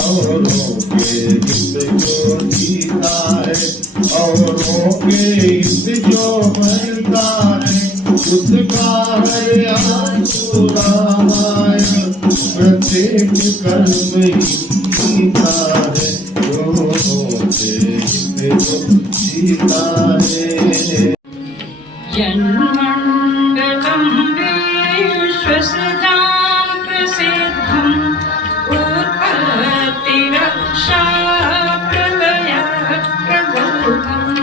औरों के हित जो जीता है, औरों के हित जो बनता है, उसका है आंसू रामायण, प्रत्येक कर्म ही जीता है, औरों के हित जो जीता है। जन्मण्डलं विश्वसृजां प्रसिद्धम् उत्पत्तिरक्षा प्रलयप्रबोधम्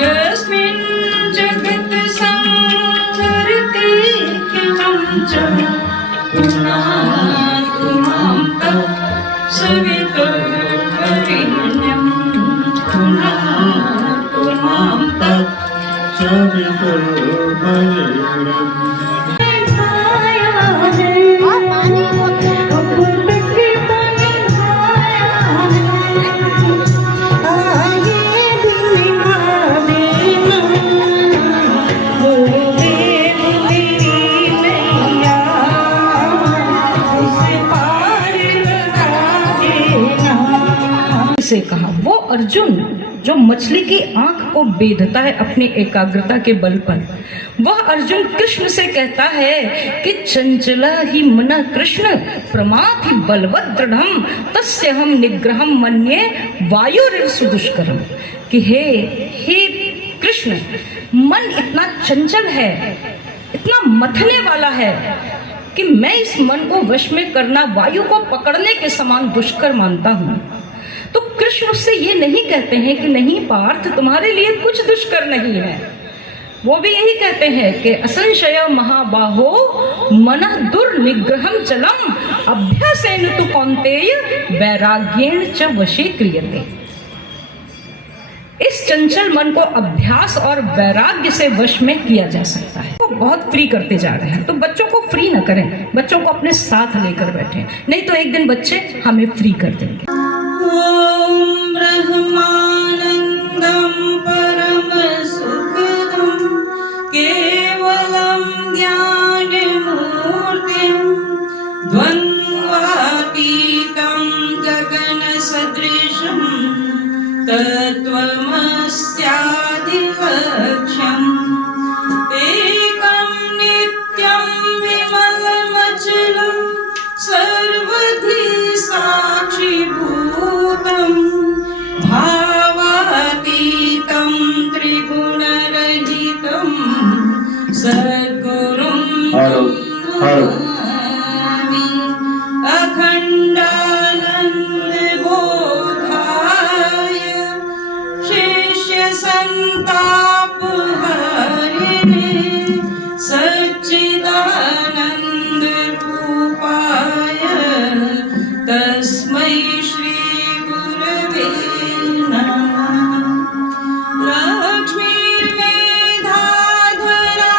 यस्मिन् जगत्संहरति खिलं च पुनातु मां तत्सवितुर्वरेण्यम् पुनातु मां से कहा वो अर्जुन जो मछली की आंख को बेधता है अपनी एकाग्रता के बल पर, वह अर्जुन कृष्ण से कहता है कि चंचला ही मना कृष्ण प्रमाथि बलवत दृढ़म तस्य हम निग्रहम मन्ये वायुरिव सुदुष्करम। कि हे कृष्ण, मन इतना चंचल है, इतना मथने वाला है कि मैं इस मन को वश में करना वायु को पकड़ने के समान दुष्कर मानता हूँ। तो कृष्ण उससे ये नहीं कहते हैं कि नहीं पार्थ, तुम्हारे लिए कुछ दुष्कर नहीं है। वो भी यही कहते हैं कि असंशय महाबाहो मनः दुर्निग्रहं चलम अभ्यासेन तु कौन्तेय वैराग्येण च वशे क्रियते। इस चंचल मन को अभ्यास और वैराग्य से वश में किया जा सकता है। वो बहुत फ्री करते जा रहे हैं, तो बच्चों को फ्री न करें, बच्चों को अपने साथ लेकर बैठें, नहीं तो एक दिन बच्चे हमें फ्री कर देंगे। ॐ ब्रह्मानन्दं परमसुखदं केवलं ज्ञानमूर्तिं द्वन्द्वातीतं गगनसदृशं तत्त्वमस्यादिलक्ष्यम् एकं नित्यं विमलमचलं सर्वधि साक्षिभूतं भावातीतं त्रिगुणरहितं सद्गुरुं नमामि अखण्डानन्दबोधाय शिष्यसन्तापहारिणे सच्चिदानन्दरूपाय तस्मै श्री गुरवे नमः। लक्ष्मीर्मेधाधरा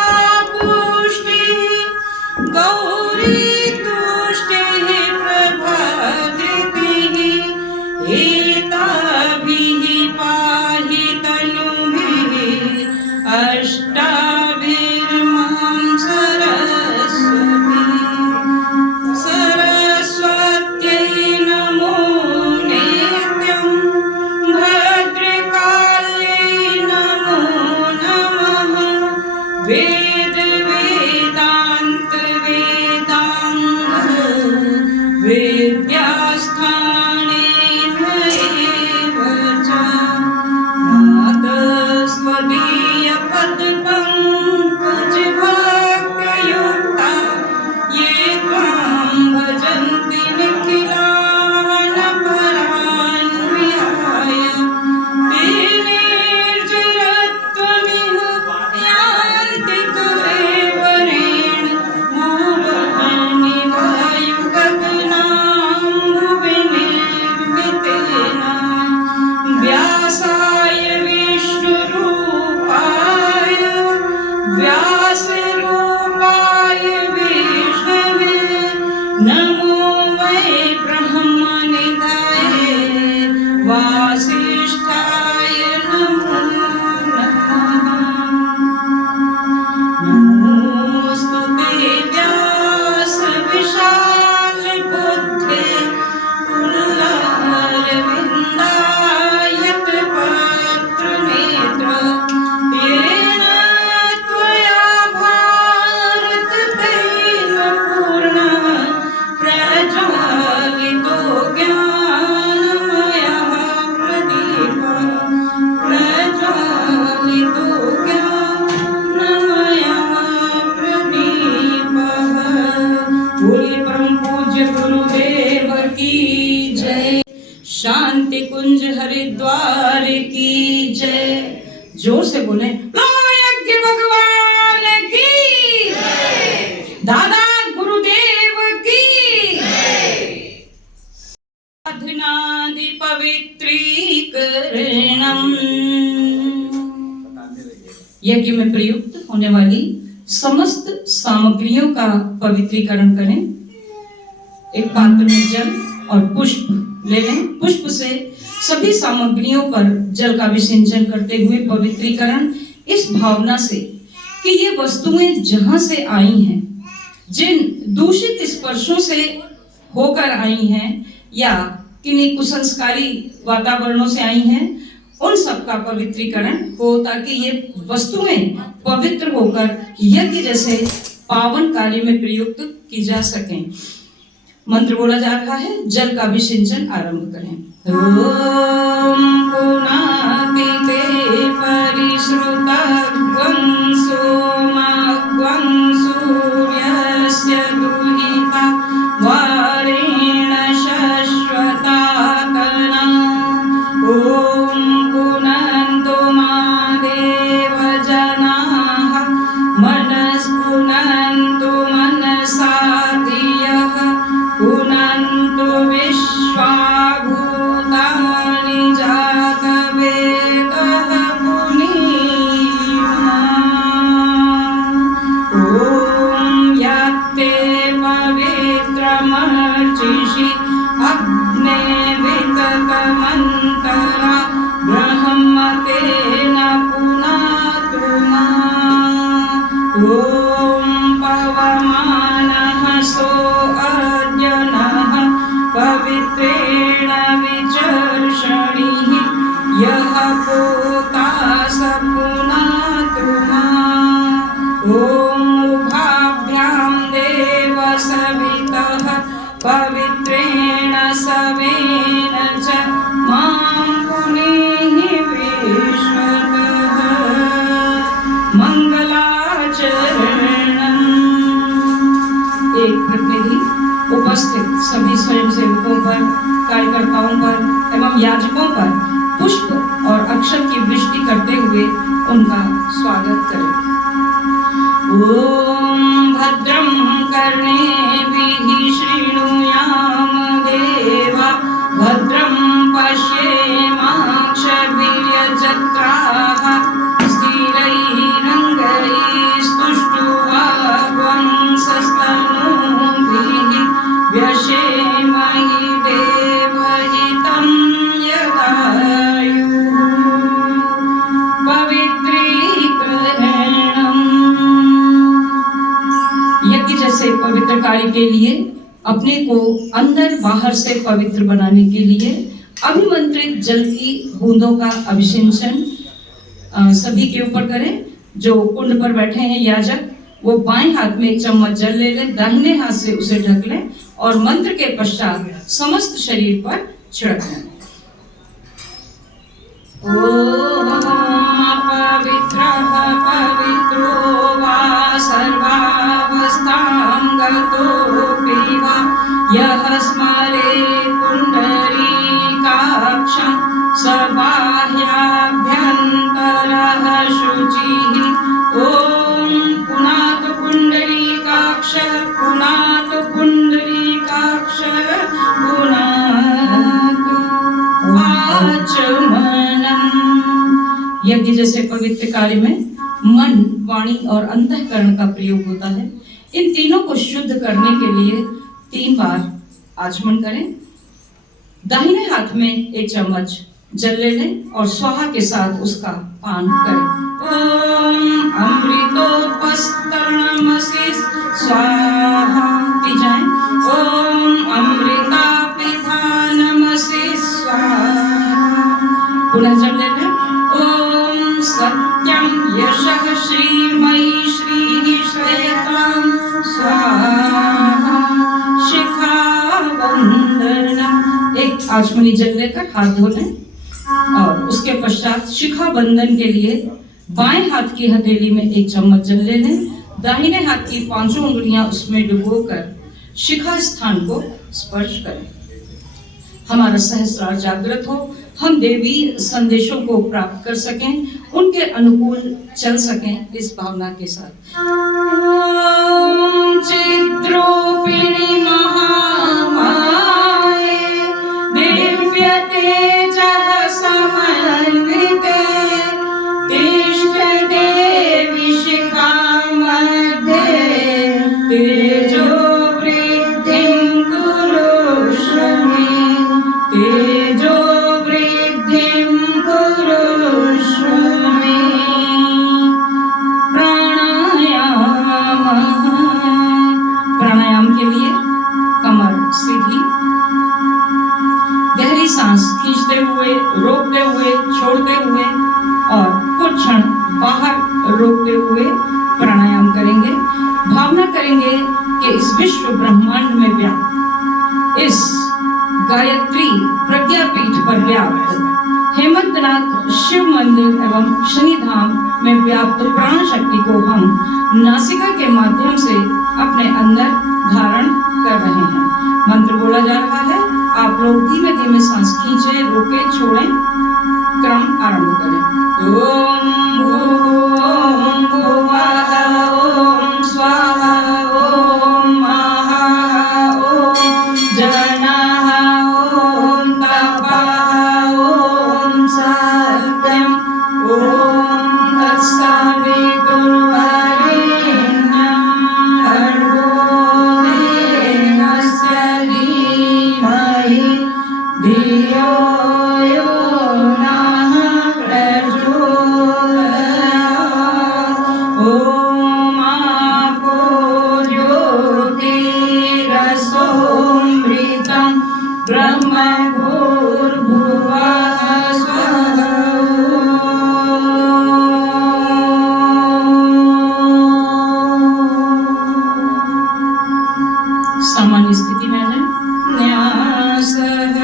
पुष्टिः गौरी तुष्टिः प्रभाकृतिः एताभिः पाहि तनुभिः अष्टाभिर्मां सरस्वती। सरस्वत्यै नमो नित्यं भद्रकाल्यै नमो नमः। वेद वेदान्त वेदांग विद्यास्थाने भैव च मातस्त्वदीय पदपङ्कजभाग्ययुक्ता ये त्वां भजन्ति निखिलानपरान्विहाय ते निर्जरत्वमिह यान्ति कलेवरेण मोहनिवायुगगनाम्बुविनिर्मितेन व्यासाय विष्णुरूपाय व्यासरूपाय विष्णवे नमो वै ब्रह्मनिधये वासिष्ठाय नमो नमः। नमोऽस्तु ते व्यास विशालबुद्ध से बोले यज्ञ भगवान की, दादा गुरुदेव की। साधनादि पवित्रीकरणम, यज्ञ में प्रयुक्त होने वाली समस्त सामग्रियों का पवित्रीकरण करें। एक पात्र में जल और पुष्प ले लें। पुष्प से सभी सामग्रियों पर जल का विसिंचन करते हुए पवित्रीकरण इस भावना से कि ये वस्तुएं जहां से आई हैं, जिन दूषित स्पर्शों से होकर आई हैं या किन्हीं कुसंस्कारी वातावरणों से आई हैं, उन सब का पवित्रीकरण हो, ताकि ये वस्तुएं पवित्र होकर यज्ञ जैसे पावन कार्य में प्रयुक्त की जा सकें। मंत्र बोला जा रहा है, जल का विसिंचन आरंभ करें। ओम पुनातिते परिश्रुतग्वं सोमग्वं सूर्यस्य दुहिता वारेण शश्वतातना। ओम पुनन्तो मा देवजनाः मनस्पुनन्तु मनसा धियः पुनन्तु विश्वा भूतानि जातवेदः पुनीमा। ॐ यत्ते पवित्रमर्चिषि अग्ने विततमन्तरा ब्रह्मतेन पुनातु मा। ॐ पवमानः सो अद्यनः पवित्रेण विचर्षणिः यः पोता स पुनातु मा। ॐ उभाभ्यां देव सवितः पवित्रेण सवेन च मां पुनीः विश्वतः। मंगलाचरणम्। एक प्रतिनिधि उपस्थित सभी स्वयंसेवकों पर, कार्यकर्ताओं पर एवं याजकों पर पुष्प और अक्षत की वृष्टि करते हुए उनका स्वागत करें। ओम भद्रं कर्णेभिः शृणुयाम देवा, भद्रं पश्येमाक्षभिर्यजत्राः स्थिरैरङ्गैस्तुष्ट्वा व्यशेमहि देवहितं यदायुः। पवित्रीकरणम्। यज्ञ जैसे पवित्र कार्य के लिए अपने को अंदर बाहर से पवित्र बनाने के लिए अभिमंत्रित जल की बूंदों का अभिषेचन सभी के ऊपर करें। जो कुंड पर बैठे हैं याजक, वो बाएं हाथ में एक चम्मच जल ले लें, दाहिने हाथ से उसे ढक लें और मंत्र के पश्चात समस्त शरीर पर छिड़क लें। ओम पवित्रः पवित्रो वा सर्वावस्थां गतोऽपि वा यः स्मरे पुण्डरीकाक्षं स बाह्याभ्यन्तरः शुचिः। ओम पुनातु पुण्डरीकाक्ष, पुनातु पुण्डरीकाक्ष, पुनातु आचमनम्। यज्ञ जैसे पवित्र कार्य में मन, वाणी और अंतःकरण का प्रयोग होता है। इन तीनों को शुद्ध करने के लिए 3 बार आचमन करें। दाहिने हाथ में एक चम्मच जल ले लें और स्वाहा के साथ उसका पान करें। ओम अमृतोपस्तरणमसि स्वाहा पी जाएं। ओम अमृता पिधानमसि स्वाहा। पुनः जल ले लें। ओम सत्यं यशः श्रीमयी श्रीः श्वेतां स्वाहा। शिखा बंधनम्। एक आचमनी जल लेकर हाथ धो लें और उसके पश्चात शिखा बंधन के लिए बाएं हाथ की हथेली में एक चम्मच जल ले लें। दाहिने हाथ की 5 उंगलियां उसमें डुबोकर शिखा स्थान को स्पर्श करें। हमारा सहस्रार जागृत हो, हम देवी संदेशों को प्राप्त कर सकें उनके अनुकूल चल सकें इस भावना के साथ। ओम चिद्रूपिणी महामाये दिव्य तेजः समन्विते तिष्ठ देवी शिखा मध्ये तेजो वृद्धिं कुरुष्व मे तेजो वृद्धिं कुरुष्व मे। प्राणायाम के लिए कमर सीधी, गहरी सांस खींचते हुए, रोकते हुए, छोड़ते हुए और कुछ क्षण बाहर रोकते हुए प्राणायाम करेंगे। भावना करेंगे कि इस विश्व ब्रह्मांड में व्याप्त, इस गायत्री प्रज्ञापीठ पर व्याप्त हेमंतनाथ शिव मंदिर एवं शनिधाम में व्याप्त प्राण शक्ति को हम नासिका के माध्यम से अपने अंदर धारण कर रहे हैं। मंत्र बोला जा रहा है, आप लोग धीमे धीमे सांस खींचे, रोके, छोड़ें, क्रम आरंभ करें। ओम भूर्भुवः भुवः ओम स्वाहा ओम महा ओम जनः ओम तपः ओम सत्यम ओम तत्सवितुर्वरेण्यं भर्गो देवस्य धीमहि धियो यो नः प्रचोदयात्। ओम आपो ज्योतिरसोऽमृतं ब्रह्म भूर्भुवः स्वः। सामान्य स्थिति में है। न्यासः।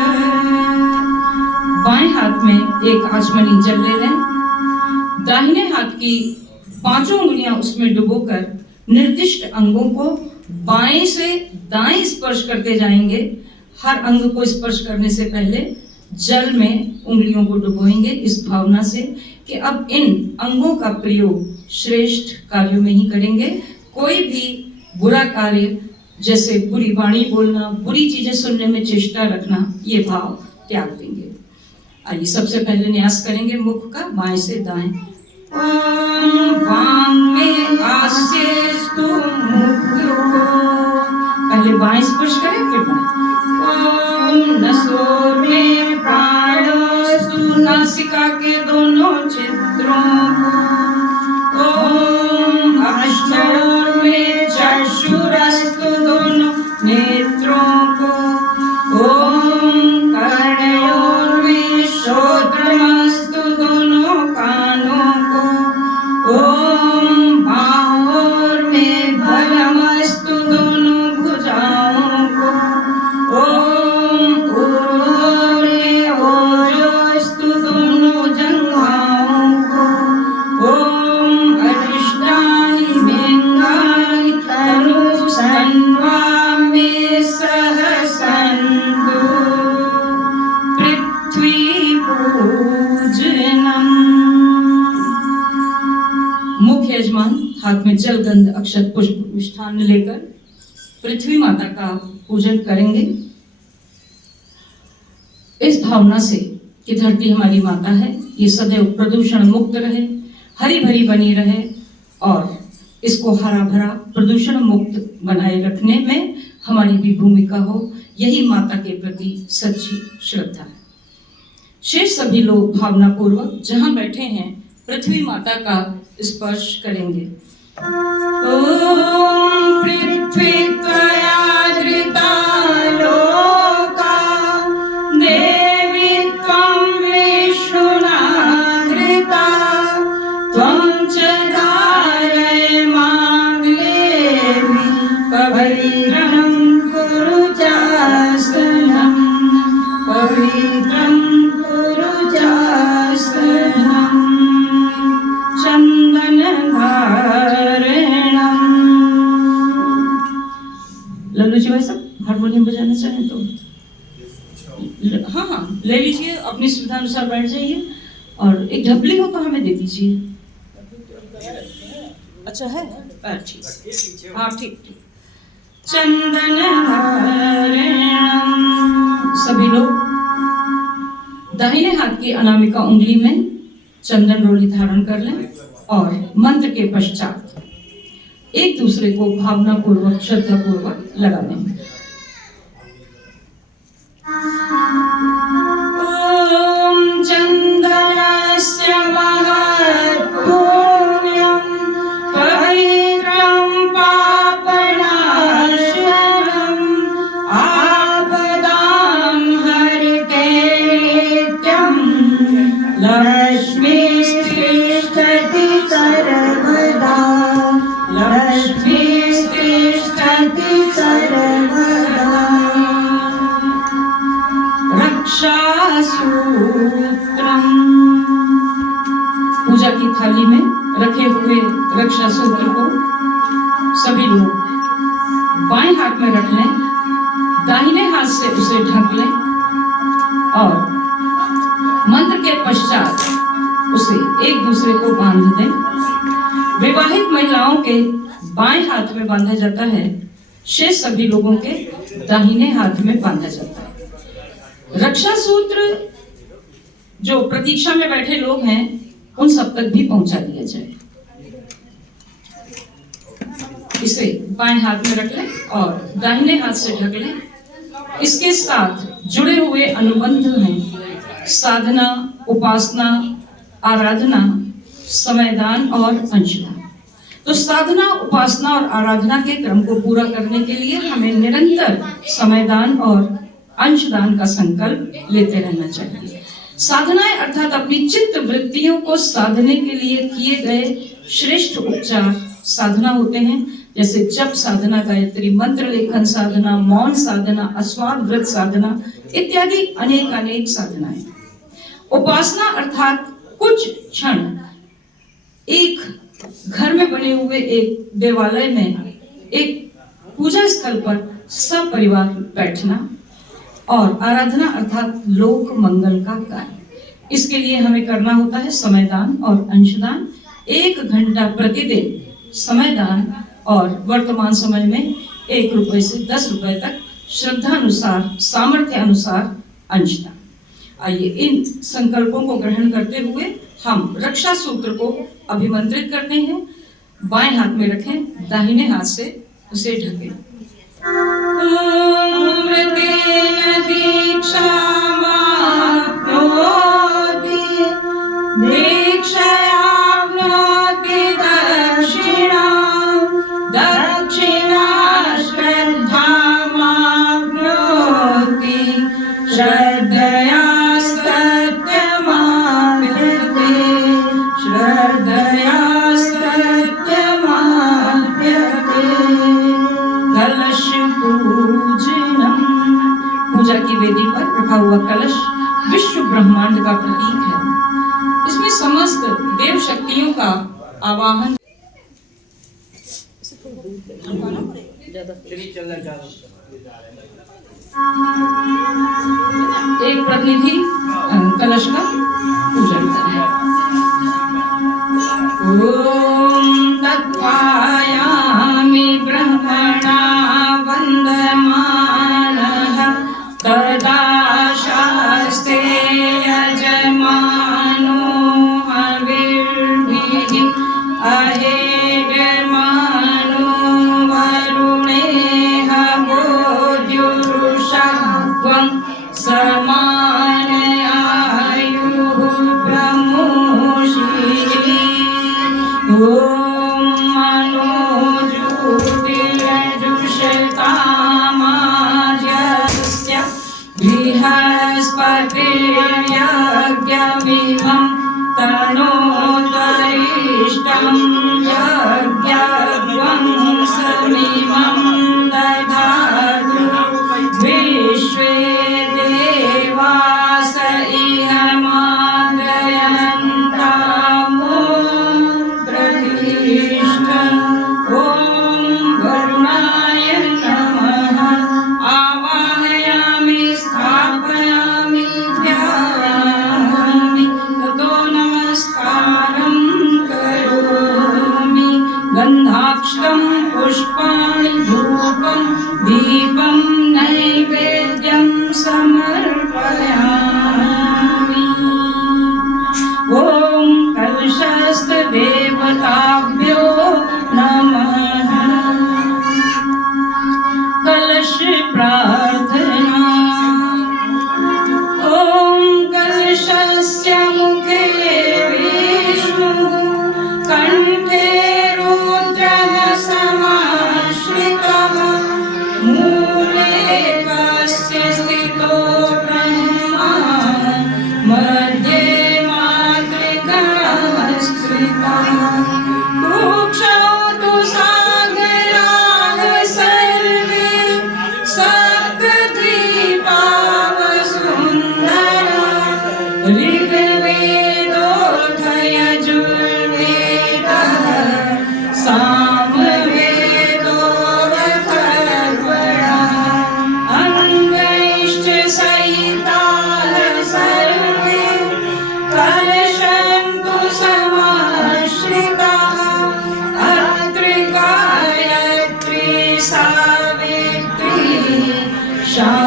बाएं हाथ में एक आचमनी जल ले लें। दाहिने हाथ की 5 उंगलियां उसमें डुबोकर निर्दिष्ट अंगों को बाएं से दाएं स्पर्श करते जाएंगे। हर अंग को स्पर्श करने से पहले जल में उंगलियों को डुबोएंगे इस भावना से कि अब इन अंगों का प्रयोग श्रेष्ठ कार्यों में ही करेंगे। कोई भी बुरा कार्य जैसे बुरी वाणी बोलना, बुरी चीजें सुनने में चेष्टा रखना, ये भाव त्याग देंगे। आइए सबसे पहले न्यास करेंगे मुख का बाएं से दाएं। ओम वांग में आस्यस्तु मुख्यो, पहले बाएं स्पर्श करें फिर दाएं। ओम नसोर में प्राणस्तु, नासिका के दोनों छिद्रों को। ओम अष्टोर में चक्षुरस्तु, दोनों नेत्रों को। ओम कर्णयोर में श्रोत्रमस्तु, दोनों कानों को। ओम बाहोर में बलमस्तु, दोनों भुजाओं को। ओम उरोर में ओजोस्तु, दोनों जंघाओं को। ओम अधिष्ठानि लिंगानि तनुसन्वा में सहसन्तु। पृथ्वी पूजनम्। मुख्य यजमान हाथ में जल गंध अक्षत पुष्प मिष्ठान लेकर पृथ्वी माता का पूजन करेंगे इस भावना से कि धरती हमारी माता है, ये सदैव प्रदूषण मुक्त रहे, हरी भरी बनी रहे और इसको हरा भरा प्रदूषण मुक्त बनाए रखने में हमारी भी भूमिका हो। यही माता के प्रति सच्ची श्रद्धा है। शेष सभी लोग भावना पूर्वक जहां बैठे हैं पृथ्वी माता का स्पर्श करेंगे। ओम पृथ्वी त्वया धृता लोका, देवी त्वं विष्णुना धृता, त्वं च धारय मां देवी, पवित्रं कुरु चासनं, पवित्रं कुरु चासनं। चंदन धारणम्। लल्लू जी भाई साहब हारमोनियम बजाना चाहें तो हाँ हाँ ले लीजिए, अपनी सुविधा अनुसार बैठ जाइए। और एक ढबली हो तो हमें दे दीजिए। अच्छा है, ठीक, हाँ ठीक ठीक। चंदन सभी लोग दाहिने हाथ की अनामिका उंगली में चंदन रोली धारण कर लें और मंत्र के पश्चात एक दूसरे को भावना पूर्वक श्रद्धा पूर्वक लगा लें। ओम चंदनस्य महत्पुण्यं पवित्रं पापनाशनं आपदां हरिते नित्यं लक्ष्मी तिष्ठति सर्वदा लक्ष्मी तिष्ठति सर्वदा। रक्षासूत्रम पूजा की थाली में रखे हुए रक्षा सूत्र को सभी लोग बाएं हाथ में रख लें, दाहिने हाथ से उसे ढक लें और मंत्र के पश्चात उसे एक दूसरे को बांध दें। विवाहित महिलाओं के बाएं हाथ में बांधा जाता है, शेष सभी लोगों के दाहिने हाथ में बांधा जाता है। रक्षा सूत्र जो प्रतीक्षा में बैठे लोग हैं उन सब तक भी पहुंचा दिया जाए। इसे बाएं हाथ में रख लें और दाहिने हाथ से ढक लें। इसके साथ जुड़े हुए अनुबंध हैं साधना, उपासना, आराधना, समयदान और अंशदान। तो साधना, उपासना और आराधना के क्रम को पूरा करने के लिए हमें निरंतर समयदान और अंशदान का संकल्प लेते रहना चाहिए। साधनाएं अर्थात अपनी चित्त वृत्तियों को साधने के लिए किए गए श्रेष्ठ उपचार साधना होते हैं, जैसे जप साधना, गायत्री मंत्र लेखन साधना, मौन साधना, अस्वाद व्रत साधना इत्यादि अनेक अनेक साधनाएं। उपासना अर्थात कुछ क्षण एक घर में बने हुए एक देवालय में एक पूजा स्थल पर सब परिवार बैठना और आराधना अर्थात लोक मंगल का कार्य। इसके लिए हमें करना होता है समयदान और अंशदान। 1 घंटा प्रतिदिन समयदान और वर्तमान समय में 1 रुपए से 10 रुपए तक श्रद्धानुसार, सामर्थ्य अनुसार अंशदान। आइए इन संकल्पों को ग्रहण करते हुए हम रक्षा सूत्र को अभिमंत्रित करते हैं। बाएं हाथ में रखें, दाहिने हाथ से उसे ढकें। पूजा की वेदी पर रखा हुआ कलश विश्व ब्रह्मांड का प्रतीक है। इसमें समस्त देव शक्तियों का आवाहन। एक प्रतिनिधि कलश का पूजन करें। ओम तत्वायामि ब्रह्मणा वन्दमानः तदा शास्ते यजमानो हविर्भिः अहेर्मानो वरुणेह गोद्युरुषध्वं समानयायुः प्रमोषिः। ओम मनोजुतिरजुषतामाज्यस्य बृहस्पतिर्यज्ञमिमं तनोत्वरिष्टं यज्ञं समिमं दधातु विश्वे देवास इह मादयन्तामो प्रतिष्ठ। ओम वरुणाय नमः आवाहयामि स्थापयामि ध्यायामि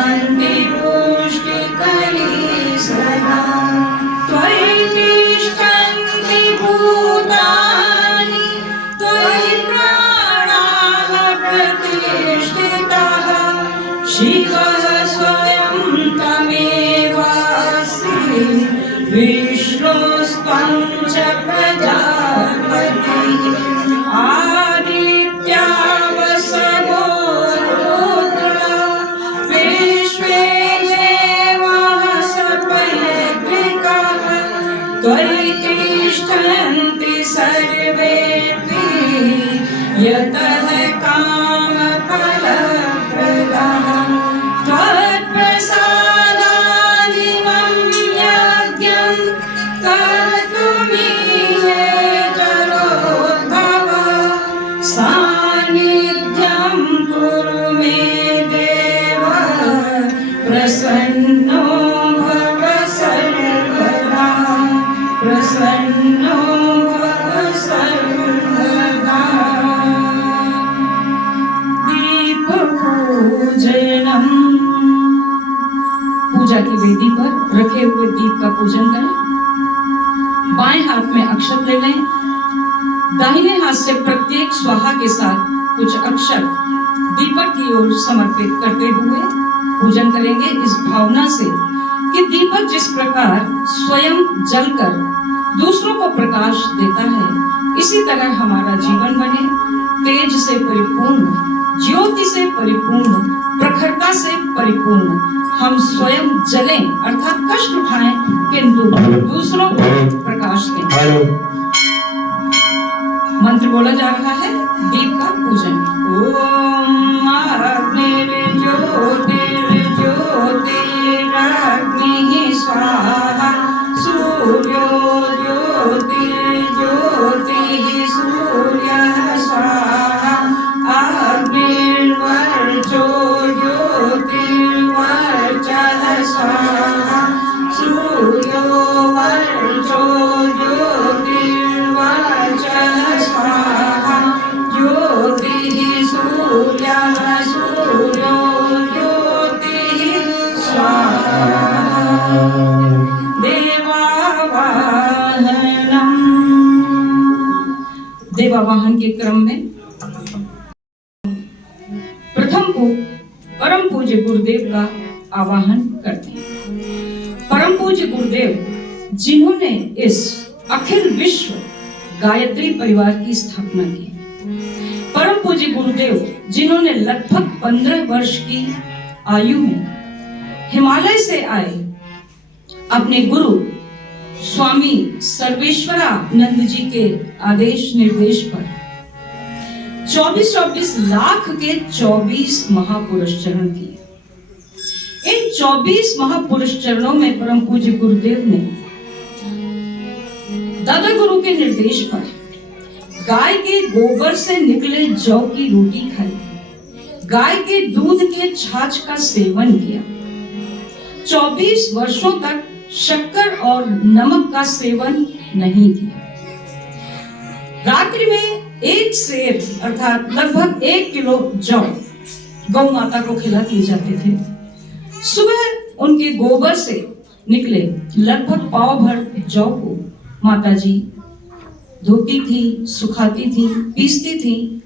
शान्ति पुष्टि करी सदा त्वयि तिष्ठन्ति भूतानि त्वयि प्राणाः प्रतिष्ठिताः शिवः स्वयं तमेवासि विष्णुस्त्वं च प्रजापतिः आदित्यावसगो रुद्रा विश्वे देवाः सपयद्विकाः त्वयि तिष्ठन्ति सर्वेऽपि यतः कामफलप्रदाः त्वत्प्रसादादिमं यज्ञं कर्तुमीहे जलोद्भव सान्निध्यं कुरु मे देव प्रसन्नो भव सर्वदा प्रसन्नो भव सर्वदा दीपपूजनम पूजा की वेदी पर रखे हुए दीप का पूजन करें। बाएं हाथ में अक्षत ले लें। दाहिने हाथ से प्रत्येक स्वाहा के साथ कुछ अक्षत दीपक की ओर समर्पित करते हुए पूजन करेंगे इस भावना से कि दीपक जिस प्रकार स्वयं जलकर दूसरों को प्रकाश देता है, इसी तरह हमारा जीवन बने तेज से परिपूर्ण, ज्योति से परिपूर्ण, प्रखरता से परिपूर्ण। हम स्वयं जलें अर्थात कष्ट उठाएं किंतु दूसरों को प्रकाश दें। मंत्र बोला जा रहा है दीप का पूजन। ओम अग्निर्ज्योतिर्ज्योतिरग्निः स्वाहा सूर्यो ज्योतिर्ज्योतिः सूर्यः स्वाहा अग्निर्वर्चो ज्योतिर्वर्चः स्वाहा सूर्यो वर्चो ज्योतिर्वर्चः स्वाहा ज्योतिः सूर्यः सूर्यो ज्योतिः स्वाहा देवावाहनम्। देवावाहन के क्रम में प्रथम को परम पूज्य गुरुदेव का आवाहन करते हैं। परम पूज्य गुरुदेव जिन्होंने इस अखिल विश्व गायत्री परिवार की स्थापना की, परम पूज्य गुरुदेव जिन्होंने लगभग 15 वर्ष की आयु में हिमालय से आए अपने गुरु स्वामी सर्वेश्वरानंद जी के आदेश निर्देश पर 24 लाख के 24 महापुरुष चरण किए। इन 24 महापुरुष चरणों में परम पूज्य गुरुदेव ने दादा गुरु के निर्देश पर गाय के गोबर से निकले जौ की रोटी खाई, गाय के दूध के छाछ का सेवन किया, 24 वर्षों तक शक्कर और नमक का सेवन नहीं किया। रात्रि में एक सेर अर्थात लगभग 1 किलो जौ गौ माता को खिला दिए जाते थे। सुबह उनके गोबर से निकले लगभग पाव भर जौ को माता जी धोती थी, सुखाती थी, पीसती थी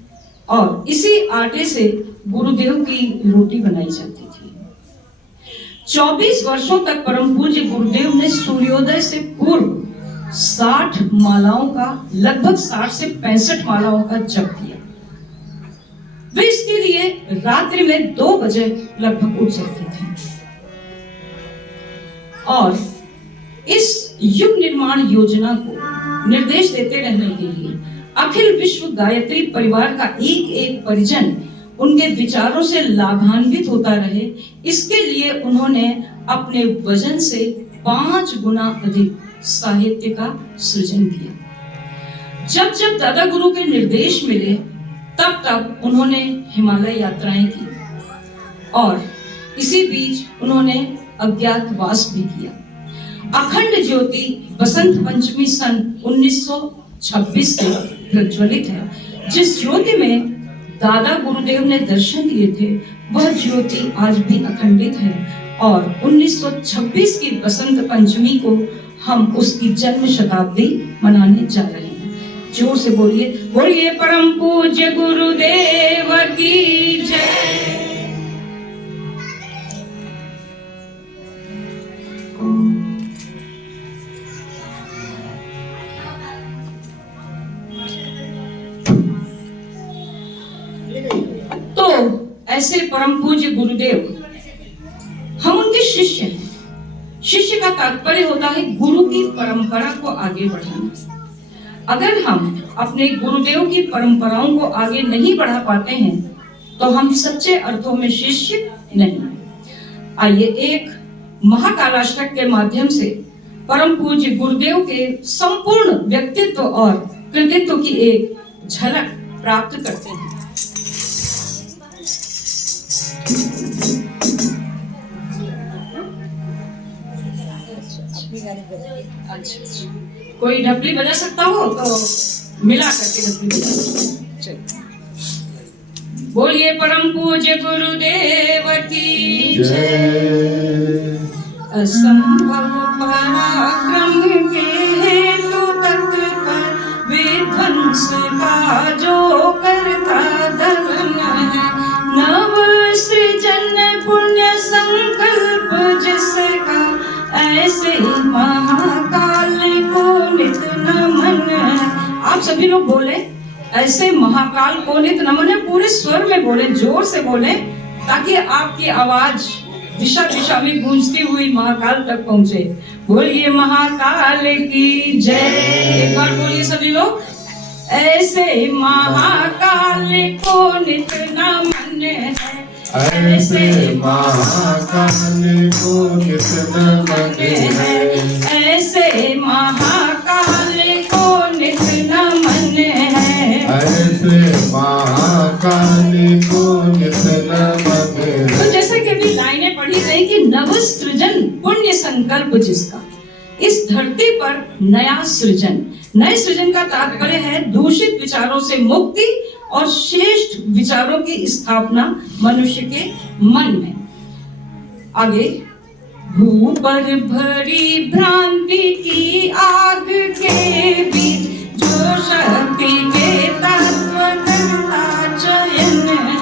और इसी आटे से गुरुदेव की रोटी बनाई जाती थी। 24 वर्षों तक परम पूज्य गुरुदेव ने सूर्योदय से पूर्व 60 मालाओं का लगभग 60 से 65 मालाओं का जप किया। वे इसके लिए रात्रि में 2 बजे लगभग उठ जाते थे और इस युग निर्माण योजना को निर्देश देते रहने के लिए अखिल विश्व गायत्री परिवार का एक एक परिजन उनके विचारों से लाभान्वित होता रहे, इसके लिए उन्होंने अपने वजन से 5 गुना अधिक साहित्य का सृजन किया। जब जब दादा गुरु के निर्देश मिले तब तब उन्होंने हिमालय यात्राएं की और इसी बीच उन्होंने अज्ञातवास भी किया। अखंड ज्योति बसंत पंचमी सन 1926 से प्रज्वलित है, जिस ज्योति में दादा गुरुदेव ने दर्शन दिए थे वह ज्योति आज भी अखंडित है और 1926 की बसंत पंचमी को हम उसकी जन्म शताब्दी मनाने जा रहे हैं। जोर से बोलिए, बोलिए परम पूज्य गुरुदेव की जय। तो ऐसे परम पूज्य गुरुदेव हम उनके शिष्य हैं। शिष्य का तात्पर्य होता है गुरु की परंपरा को आगे बढ़ाना। अगर हम अपने गुरुदेव की परंपराओं को आगे नहीं बढ़ा पाते हैं तो हम सच्चे अर्थों में शिष्य नहीं। आइए एक महाकालाष्टक के माध्यम से परम पूज्य गुरुदेव के संपूर्ण व्यक्तित्व और कृतित्व की एक झलक प्राप्त करते हैं। कोई ढपली बजा सकता हो तो मिला करके ढपली बजा। बोलिए परम पूज्य गुरुदेव की जय। असंभव पराक्रम के हेतु तत्पर विध्वंस का जो करता दलन है, नव सृजन पुण्य संकल्प जिसका ऐसे महाकाल को नित नमन है। आप सभी लोग बोले, ऐसे महाकाल को नित नमन है। पूरे स्वर में बोले, जोर से बोले, ताकि आपकी आवाज दिशा दिशा में गूंजती हुई महाकाल तक पहुंचे। बोलिए महाकाल की जय। एक बार बोलिए सभी लोग, ऐसे महाकाल को नित नमन है, ऐसे महाकाल को नित नमन है, ऐसे महाकाल को नित नमन है, ऐसे महाकाल को नित नमन है। तो जैसे कि अभी लाइनें पढ़ी गई कि नव सृजन पुण्य संकल्प जिसका, इस धरती पर नया सृजन। नए सृजन का तात्पर्य है दूषित विचारों से मुक्ति और श्रेष्ठ विचारों की स्थापना मनुष्य के मन में। आगे, भू पर भरी भ्रांति की आग के बीच जो शक्ति के तत्व करता चयन है,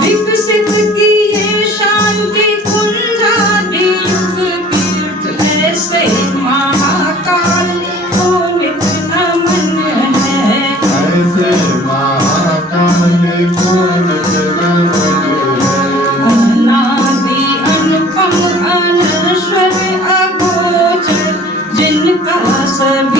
विकसित किए शांति कुंजादि युग तीर्थ, ऐसे महाकाल को नित नमन है, ऐसे महाकाल को नित नमन है। अनादि अनुपम अनश्वर अगोचर जिनका सभी